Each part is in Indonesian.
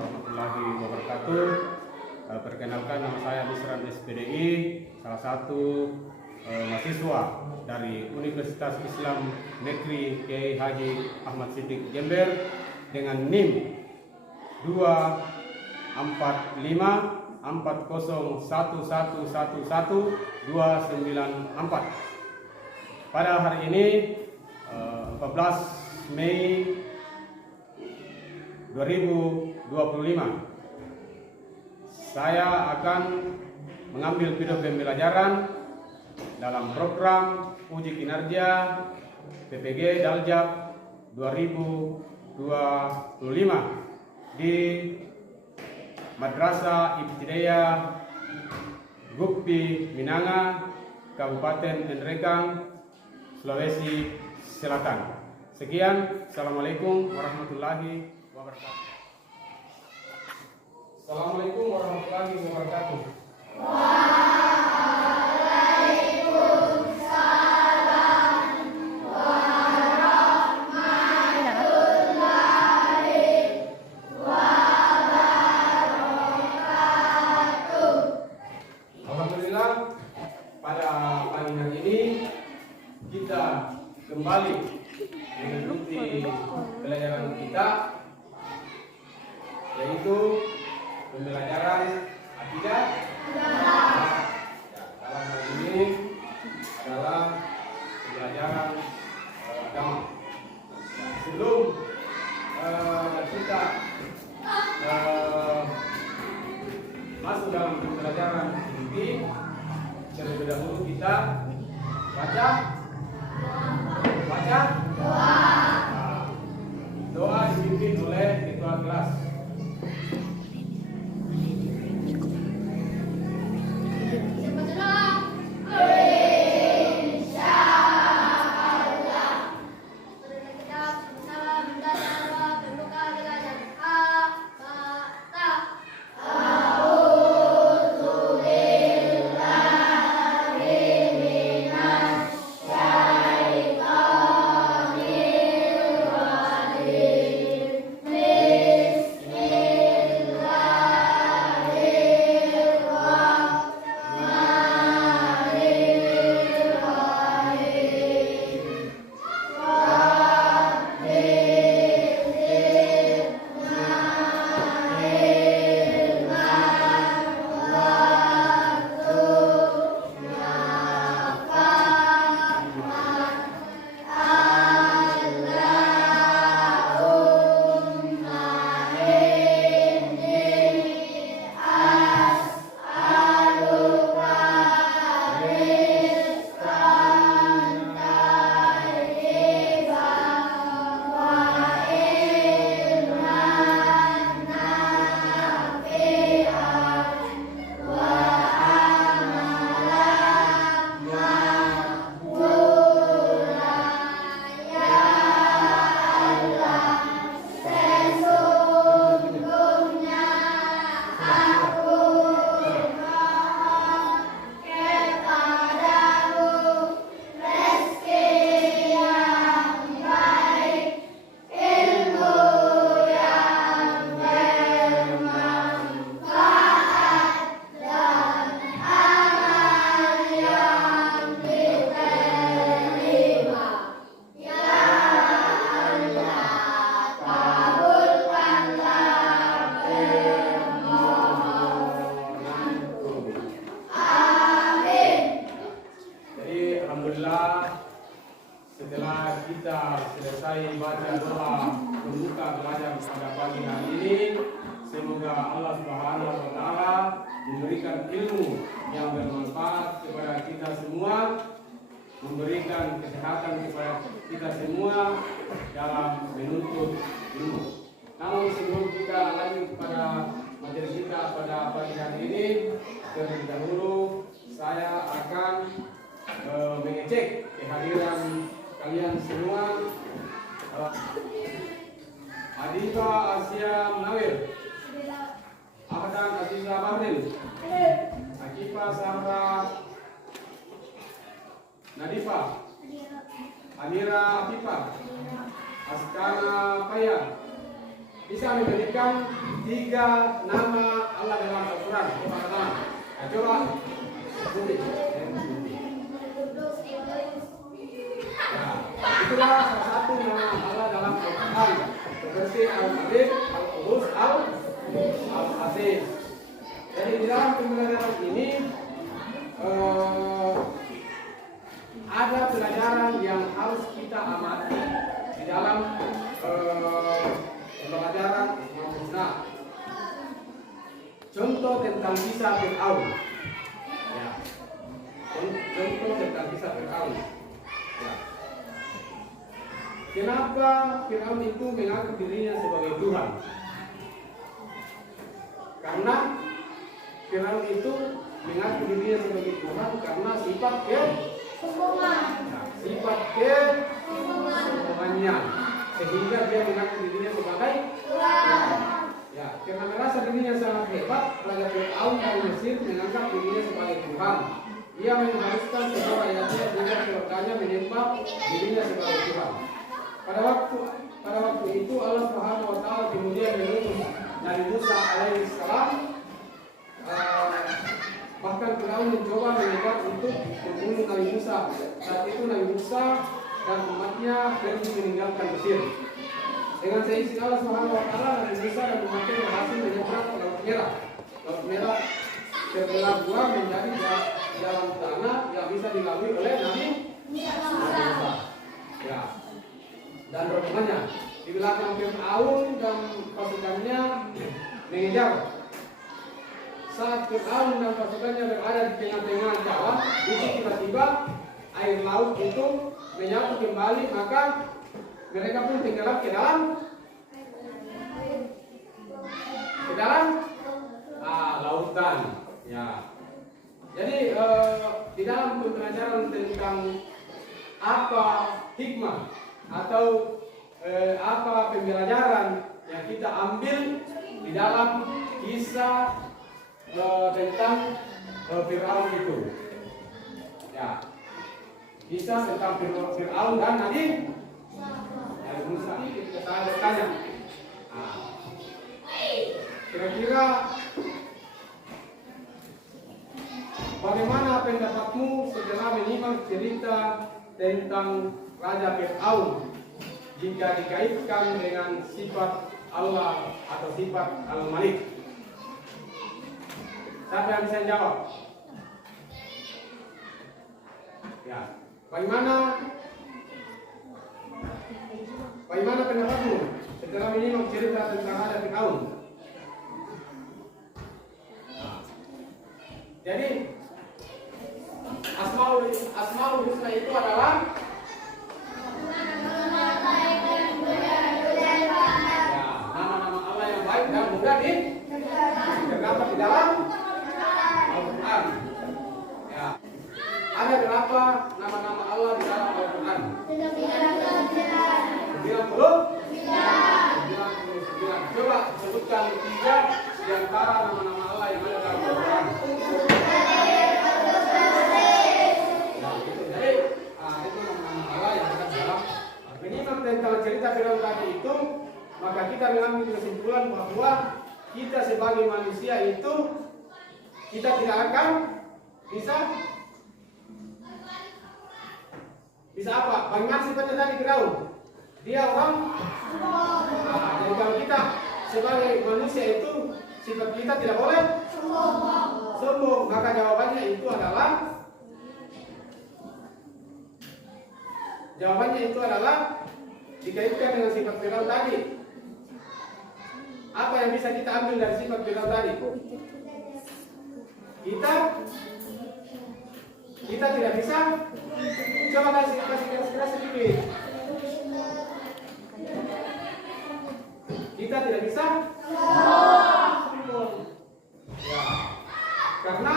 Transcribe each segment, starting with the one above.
warahmatullahi wabarakatuh. Perkenalkan, nama saya Misran SPDI, salah satu mahasiswa dari Universitas Islam Negeri Kiai Haji Ahmad Siddiq Jember dengan NIM 2454011111294. Pada hari ini 14 Mei 2025, saya akan mengambil video pembelajaran dalam program uji kinerja PPG Daljak 2025 di Madrasah Ibtidaiyah Gukpi Minanga, Kabupaten Nrekang, Sulawesi Selatan. Sekian, Assalamualaikum warahmatullahi wabarakatuh. Assalamualaikum warahmatullahi wabarakatuh. Alhamdulillah, pada pagi hari ini kita kembali mengikuti pelajaran kita, yaitu pembelajaran akidah. Dalam hal ini adalah pembelajaran agama. Sebelum kita masuk dalam pembelajaran ini, terlebih dahulu kita baca doa dipimpin oleh ketua kelas. Setelah kita selesai baca doa pembuka belajar pada pagi hari ini, semoga Allah Subhanahu wa Ta'ala memberikan ilmu yang bermanfaat kepada kita semua, memberikan kesehatan kepada kita semua dalam menuntut ilmu. Namun sebelum kita lanjut pada materi kita pada pagi hari ini, terlebih dahulu saya akan mengecek kehadiran kalian semua. Adifa Asia Munawir, Ahdan Aziza Bahril, Akifah Sahra Nadifa, Amira Afifah, Askana Paya, bisa memberikan 3 nama Allah dalam Al-Quran. Nah, coba bukti. Nah, itulah salah satu nama Allah dalam Al-Quran, seperti Al-Qadir, Al-Qudus, Al-Aziz. Jadi di dalam pembelajaran ini ada pelajaran yang harus kita amati di dalam pembelajaran Al-Quran. Contoh tentang kisah Fir'aun. Ya. Contoh tentang kisah Fir'aun. Ya. Kenapa Fir'aun itu mengaku dirinya sebagai Tuhan? Karena Fir'aun itu mengaku dirinya sebagai Tuhan karena sifat kesombongannya, sehingga dia mengaku dirinya sebagai Tuhan. Ya, karena merasa dirinya sangat hebat, Raja Fir'aun dari Mesir menganggap dirinya sebagai Tuhan. Ia mengharuskan semua rakyatnya juga keluarganya menyembah dirinya sebagai Tuhan. Pada waktu itu Allah Subhanahu wa taala kemudian mengutus Nabi Musa alaihissalam. Bahkan Fir'aun mencoba menyebar untuk membunuh Nabi Musa. Saat itu Nabi Musa dan umatnya pergi meninggalkan Mesir. Dengan seizin Allah Subhanahu wa taala, Nabi Musa dan umatnya berhasil menyeberang ke Laut Merah. Laut Merah terbelah dua menjadi jalan tanah yang bisa dilalui oleh Nabi Musa. Ya. Dan rombongannya di belakang Fir'aun dan pasukannya mengejar. Saat Fir'aun dan pasukannya berada di tengah-tengah jalan, itu tiba-tiba air laut itu menyatu kembali, maka mereka pun tenggelam ke dalam lautan. Ya. Jadi di dalam pembelajaran tentang apa hikmah atau apa pembelajaran yang kita ambil di dalam kisah tentang Fir'aun itu. Ya. Kisah tentang Fir'aun dan Nabi Musa. Kita salah bertanya. Kira-kira bagaimana pendapatmu setelah menyimak cerita tentang Raja Fir'aun jika dikaitkan dengan sifat Allah atau sifat Al-Malik? Siapa yang bisa jawab? Ya. Bagaimana pendapatmu setelah menyimak cerita tentang Raja Fir'aun? Jadi Asmaul Husna itu adalah nama-nama Allah yang baik dan mudah terdapat di dalam Al-Quran. Ya. Ada berapa nama-nama Allah di dalam Al-Quran? 99. Coba sebutkan 3 di antara nama-nama Allah yang ada dalam Al-Quran. Jadi itu nama-nama Allah yang ada dalam. Menyimak tentang cerita Fir'aun tadi itu, maka kita mengambil kesimpulan bahwa kita sebagai manusia itu kita tidak akan bisa apa? Bagaimana sifatnya tadi Fir'aun? Dia orang. Jadi kalau kita sebagai manusia itu sifat kita tidak boleh sombong. Maka jawabannya itu adalah dikaitkan dengan sifat Fir'aun tadi. Apa yang bisa kita ambil dari sifat Fir'aun tadi? Kita tidak bisa. Coba kasih sedikit. Kita tidak bisa. Ya. Karena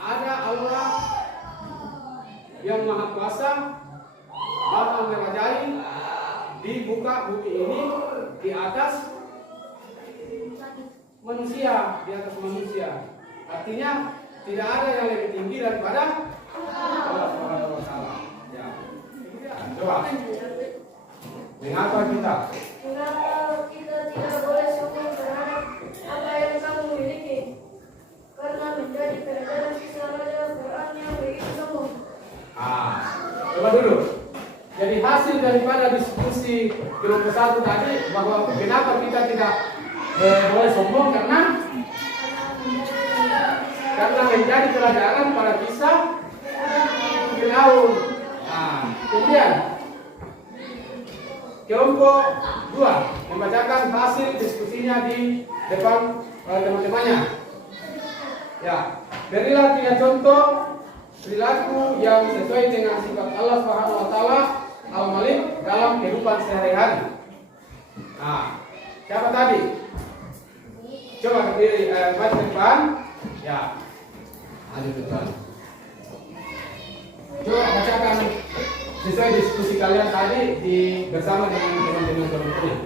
ada Allah yang Maha Kuasa, Maha Merajai di muka bumi ini, di atas manusia. Artinya tidak ada yang lebih tinggi daripada Allah Subhanahu wa taala. Ya. Coba. Mengapa kita tidak boleh daripada diskusi kelompok satu tadi bahwa kenapa kita tidak boleh sombong karena menjadi pelajaran pada kisah Firaun. Nah, kemudian kelompok 2 membacakan hasil diskusinya di depan teman-temannya. Ya, berilah 3 contoh perilaku yang sesuai dengan sifat Allah Subhanahu wa taala Al-Malik dalam kehidupan sehari-hari. Nah, siapa tadi? Coba berdiri maju ke depan. Ya. Maju ke depan. Coba bacakan sesuai diskusi kalian tadi bersama dengan teman-teman kalian.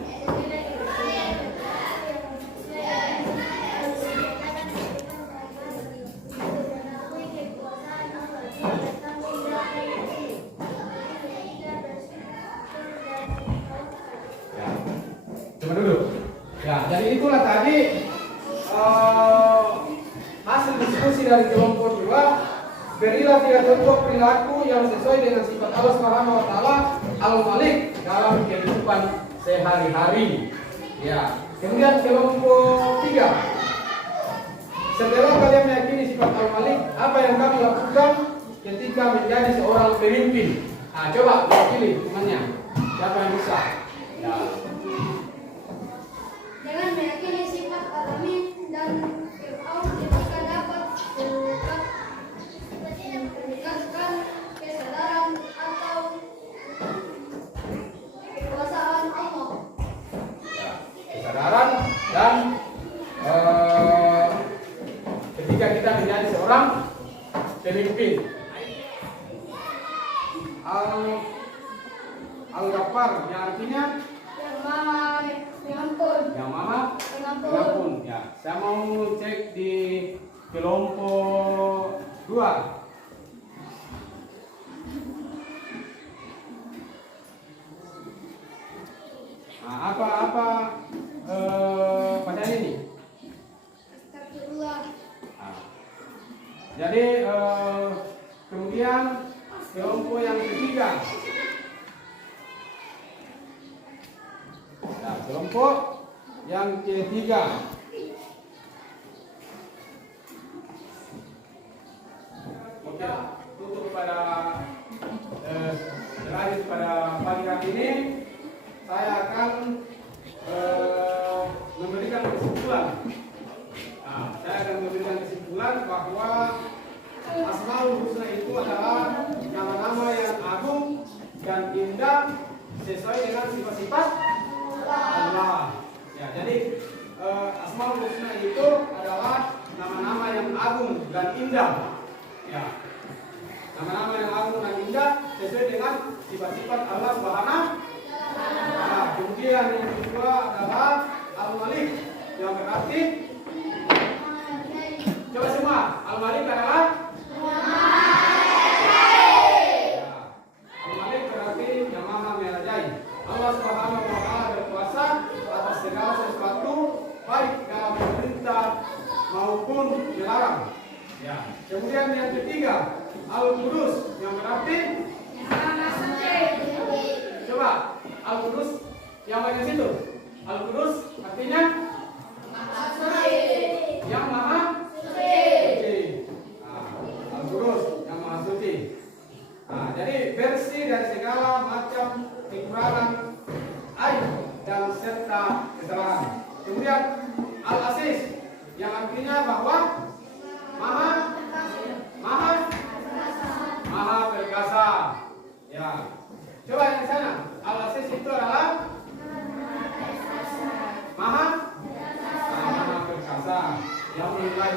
Coba dulu. Ya, jadi itulah tadi hasil diskusi dari kelompok 2. Berilah 3 contoh perilaku yang sesuai dengan sifat Allah Subhanahu wa taala Al-Malik dalam kehidupan sehari-hari. Ya. Kemudian kelompok 3. Setelah kalian meyakini sifat Al-Malik, apa yang kamu lakukan ketika menjadi seorang pemimpin? Nah, coba pilih temannya. Siapa yang bisa? Ya. Dengan meyakini sifat Al-Malik dan Fir'aun ketika dapat meningkatkan kesadaran atau kekuasaan Allah. Ya, kesadaran dan ketika kita menjadi seorang pemimpin. Al-Ghaffar yang artinya Yang Maha Pengampun. yang Maha Pengampun. Ya, saya mau cek di kelompok 2. Nah, apa bacaan ini? Astagfirullah. Nah, jadi kemudian kelompok yang ketiga. Nah, kelompok yang ketiga. Oke, tutup pada terakhir pada pagi hari ini. Saya akan memberikan kesimpulan. Nah, saya akan memberikan kesimpulan bahwa Asmaul Husna itu adalah nama-nama yang agung dan indah sesuai dengan sifat-sifat Allah. Ya, jadi Asmaul Husna itu adalah nama-nama yang agung dan indah. Ya, nama-nama yang agung dan indah sesuai dengan sifat-sifat Allah Subhanahu. Nah, kemudian yang kedua adalah Al-Malik yang berarti coba semua Al-Malik adalah Al-Malik berarti yang Maha Merajai. Allah Subhanahu wa taala berkuasa atas segala sesuatu baik dalam perintah maupun dilarang. Ya. Kemudian yang ketiga Al-Qudus yang berarti coba Al-Qudus yang bagian situ. Al-Qudus artinya yang Maha Suci. Nah, Al-Qudus yang Maha Suci. Nah, jadi bersih dari segala macam kekurangan, aib dan serta kesalahan. Kemudian Al-Aziz yang artinya bahwa Maha perkasa. Ya. Coba yang sana. Al-Aziz itu adalah Maha perkasa yang menilai